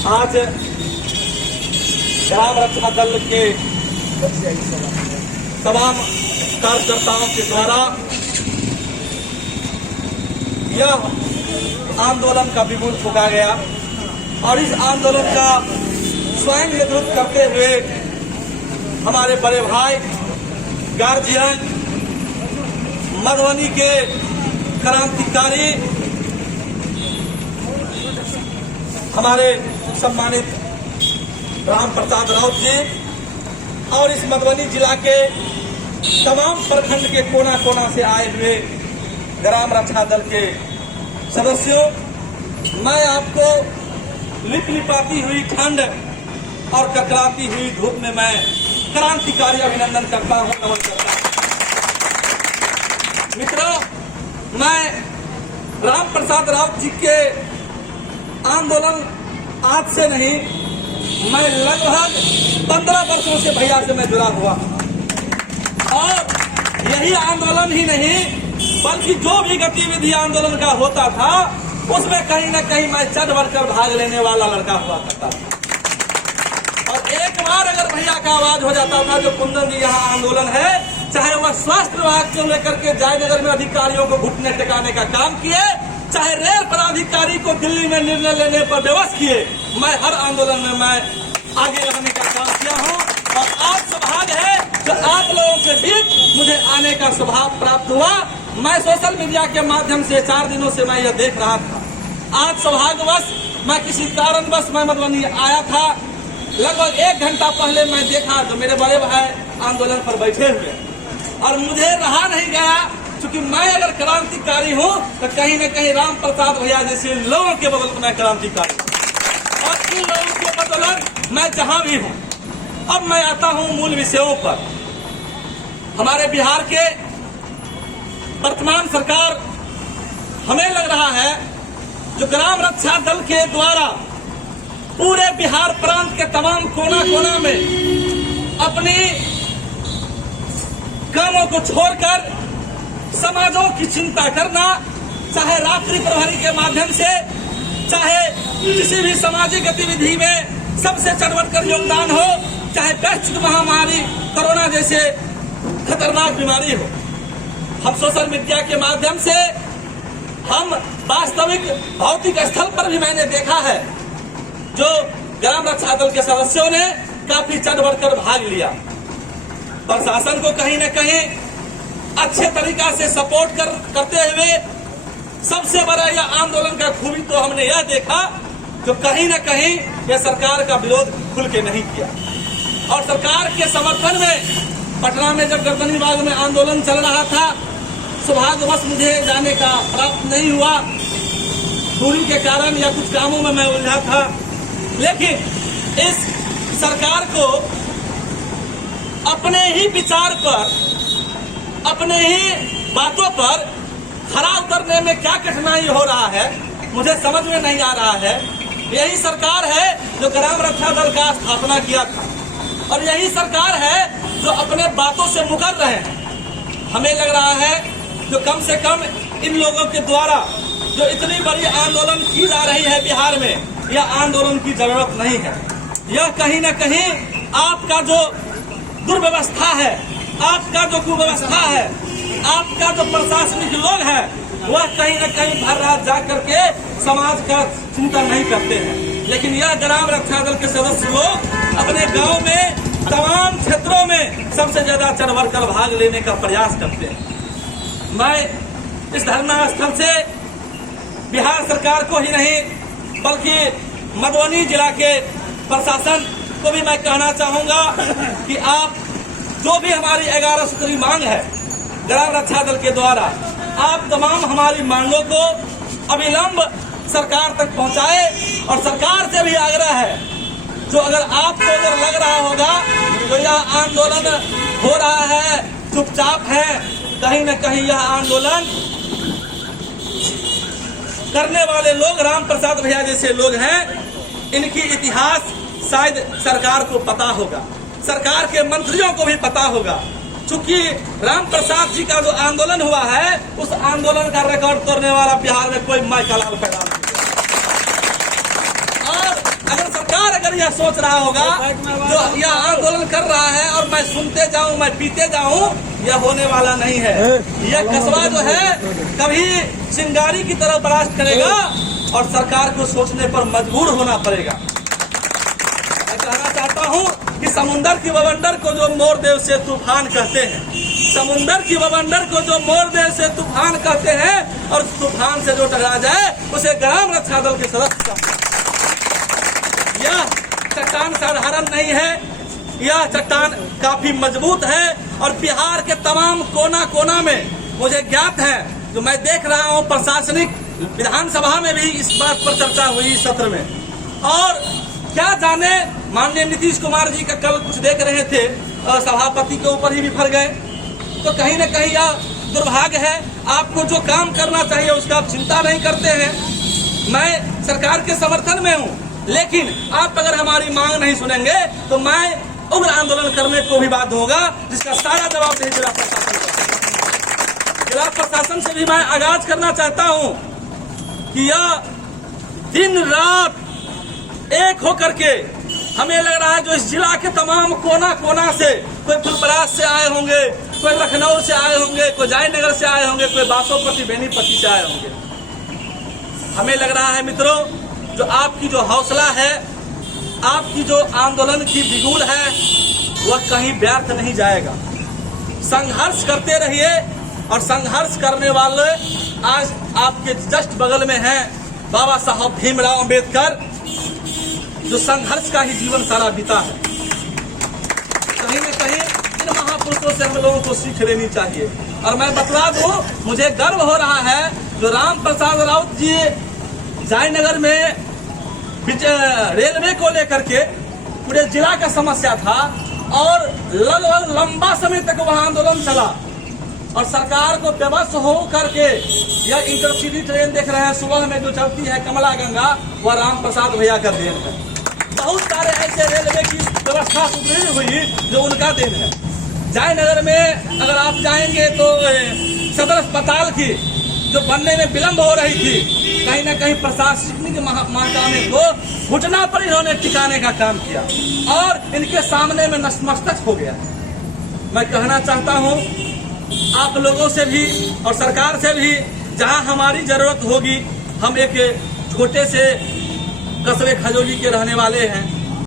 आज ग्राम रक्षा दल के तमाम कार्यकर्ताओं के द्वारा यह आंदोलन का बिगुल फूंका गया और इस आंदोलन का स्वयं नेतृत्व करते हुए हमारे बड़े भाई गार्जियन मधुबनी के क्रांतिकारी हमारे सम्मानित राम प्रसाद राउत जी और इस मधुबनी जिला के तमाम प्रखंड के कोना कोना से आए हुए ग्राम रक्षा दल के सदस्यों, मैं आपको लिपलिपाती हुई ठंड और ककराती हुई धूप में मैं क्रांतिकारी अभिनंदन करता हूं, नमन करता हूं। मित्रों, मैं राम प्रसाद राउत जी के आंदोलन आज से नहीं, मैं लगभग 15 वर्षों से भैया से मैं जुड़ा हुआ और यही आंदोलन ही नहीं बल्कि जो भी गतिविधि आंदोलन का होता था उसमें कहीं न कहीं मैं चढ़ बढ़कर भाग लेने वाला लड़का हुआ करता था। और एक बार अगर भैया का आवाज हो जाता था जो कुंदन जी यहाँ आंदोलन है, चाहे वह स्वास्थ्य विभाग को लेकर के जयनगर में अधिकारियों को घुटने टिकाने का काम किए, चाहे रेल पदाधिकारी को दिल्ली में निर्णय लेने पर विवश किए, मैं हर आंदोलन में मैं आगे रहने का काम किया हूं। और आज सौभाग्य है जो आप लोगों के बीच मुझे आने का सौभाग्य प्राप्त हुआ। मैं सोशल मीडिया के माध्यम से 4 दिनों से मैं यह देख रहा था। आज सौभाग्यवश मैं किसी कारणवश मैं मधुबनी आया था। लगभग 1 घंटा पहले मैं देखा तो मेरे बड़े भाई आंदोलन पर बैठे हुए और मुझे रहा नहीं गया, क्योंकि मैं अगर क्रांतिकारी हूं तो कहीं न कहीं राम प्रसाद भैया जैसे लोगों के बदौलत मैं क्रांतिकारी हूं और इन लोगों के बदौलत मैं जहां भी हूं। अब मैं आता हूं मूल विषयों पर। हमारे बिहार के वर्तमान सरकार, हमें लग रहा है जो ग्राम रक्षा दल के द्वारा पूरे बिहार प्रांत के तमाम कोना कोना में अपनी कामों को छोड़कर समाजों की चिंता करना, चाहे रात्रि प्रहरी के माध्यम से, चाहे किसी भी सामाजिक गतिविधि में सबसे चढ़ बढ़कर योगदान हो, चाहे वैश्विक महामारी कोरोना जैसे खतरनाक बीमारी हो। हम सोशल मीडिया के माध्यम से, हम वास्तविक भौतिक स्थल पर भी मैंने देखा है जो ग्राम रक्षा दल के सदस्यों ने काफी चढ़ बढ़कर भाग लिया। प्रशासन को कहीं न कहीं अच्छे तरीका से सपोर्ट करते हुए सबसे बड़ा यह आंदोलन का खूबी तो हमने यह देखा जो कहीं न कहीं यह सरकार का विरोध खुल के नहीं किया। और सरकार के समर्थन में पटना में जब गर्दनी बाग में आंदोलन चल रहा था, सौभाग्यवश मुझे जाने का प्राप्त नहीं हुआ, दूरी के कारण या कुछ कामों में मैं उलझा था। लेकिन इस सरकार को अपने ही विचार पर, अपने ही बातों पर खरा उतरने में क्या कठिनाई हो रहा है मुझे समझ में नहीं आ रहा है। यही सरकार है जो ग्राम रक्षा दल का स्थापना किया था और यही सरकार है जो अपने बातों से मुकर रहे हैं। हमें लग रहा है जो कम से कम इन लोगों के द्वारा जो इतनी बड़ी आंदोलन की जा रही है बिहार में, यह आंदोलन की जरूरत नहीं है। यह कहीं न कहीं आपका जो दुर्व्यवस्था है, आपका जो कुव्यवस्था है, आपका जो प्रशासनिक लोग है, वह कहीं न कहीं भर रात जा करके समाज का चिंता नहीं करते हैं। लेकिन यह ग्राम रक्षा दल के सदस्य लोग अपने गांव में तमाम क्षेत्रों में सबसे ज्यादा चढ़ बढ़कर भाग लेने का प्रयास करते हैं। मैं इस धरना स्थल से बिहार सरकार को ही नहीं बल्कि मधुबनी जिला के प्रशासन को भी मैं कहना चाहूंगा कि आप जो भी हमारी 11 सूत्री मांग है ग्राम रक्षा दल के द्वारा, आप तमाम हमारी मांगों को अविलंब सरकार तक पहुंचाए। और सरकार से भी आग्रह है जो अगर आपको अगर लग रहा होगा तो यह आंदोलन हो रहा है, चुपचाप है, कहीं न कहीं यह आंदोलन करने वाले लोग राम प्रसाद भैया जैसे लोग हैं, इनकी इतिहास शायद सरकार को पता होगा, सरकार के मंत्रियों को भी पता होगा। चूंकि राम प्रसाद जी का जो आंदोलन हुआ है, उस आंदोलन का रिकॉर्ड तोड़ने वाला बिहार में कोई माई का लाल पैदा नहीं। और अगर अगर यह सोच रहा होगा जो यह आंदोलन कर रहा है और मैं सुनते जाऊं, मैं पीते जाऊं, यह होने वाला नहीं है। यह कस्बा जो है कभी चिंगारी की तरह बर्दाश्त करेगा और सरकार को सोचने पर मजबूर होना पड़ेगा। मैं कहना चाहता हूं कि समुंदर की बवंडर को जो मोर देव से तूफान कहते हैं, समुंदर की बवंडर को जो मोर देव से तूफान कहते हैं, और तूफान से जो टकरा जाए उसे ग्राम रक्षा दल के सदस्य। यह चट्टान साधारण नहीं है, यह चट्टान काफी मजबूत है और बिहार के तमाम कोना कोना में मुझे ज्ञात है, जो मैं देख रहा हूं प्रशासनिक विधानसभा में भी इस बात पर चर्चा हुई इस सत्र में। और क्या जाने माननीय नीतीश कुमार जी का कल कुछ देख रहे थे, सभापति के ऊपर ही बिफर गए। तो कहीं न कहीं यह दुर्भाग्य है, आपको जो काम करना चाहिए उसका आप चिंता नहीं करते हैं। मैं सरकार के समर्थन में हूं, लेकिन आप अगर हमारी मांग नहीं सुनेंगे तो मैं उग्र आंदोलन करने को भी बाध्य होगा, जिसका सारा जवाब नहीं जिला प्रशासन को। जिला प्रशासन से भी मैं आगाज करना चाहता हूं कि यह दिन रात एक होकर के, हमें लग रहा है जो इस जिला के तमाम कोना कोना से, कोई फुलपरास से आए होंगे, कोई लखनऊ से आए होंगे, कोई जयनगर से आए होंगे, कोई बासोपट्टी बेनीपट्टी से आए होंगे। हमें लग रहा है मित्रों, जो आपकी जो हौसला है, आपकी जो आंदोलन की बिगुल है, वह कहीं व्यर्थ नहीं जाएगा। संघर्ष करते रहिए, और संघर्ष करने वाले आज आपके जस्ट बगल में हैं बाबा साहब भीमराव अंबेडकर, जो संघर्ष का ही जीवन सारा बीता है। कहीं न कहीं इन महापुरुषों से हम लोगों को सीख लेनी चाहिए। और मैं बतला दूं, मुझे गर्व हो रहा है जो राम प्रसाद राउत जी जयनगर में रेलवे को लेकर के पूरे जिला का समस्या था, और लगभग लंबा समय तक वह आंदोलन चला, और सरकार को बेबस हो करके यह इंटरसिटी ट्रेन देख रहे हैं सुबह में जो चलती है कमला गंगा, वह राम प्रसाद भैया का देन है। बहुत सारे ऐसे रेलवे की व्यवस्था सुदृढ़ हुई जो उनका देन है। जयनगर में अगर आप जाएंगे तो सदर अस्पताल की जो बनने में विलम्ब हो रही थी, कहीं न कहीं प्रशासनिक महकमे को घुटना पर इन्होंने टिकाने का काम किया, और इनके सामने में नतमस्तक हो गया। मैं कहना चाहता हूं आप लोगों से भी और सरकार से भी, जहां हमारी जरूरत होगी, हम एक छोटे से कस्बे खजोली के रहने वाले हैं,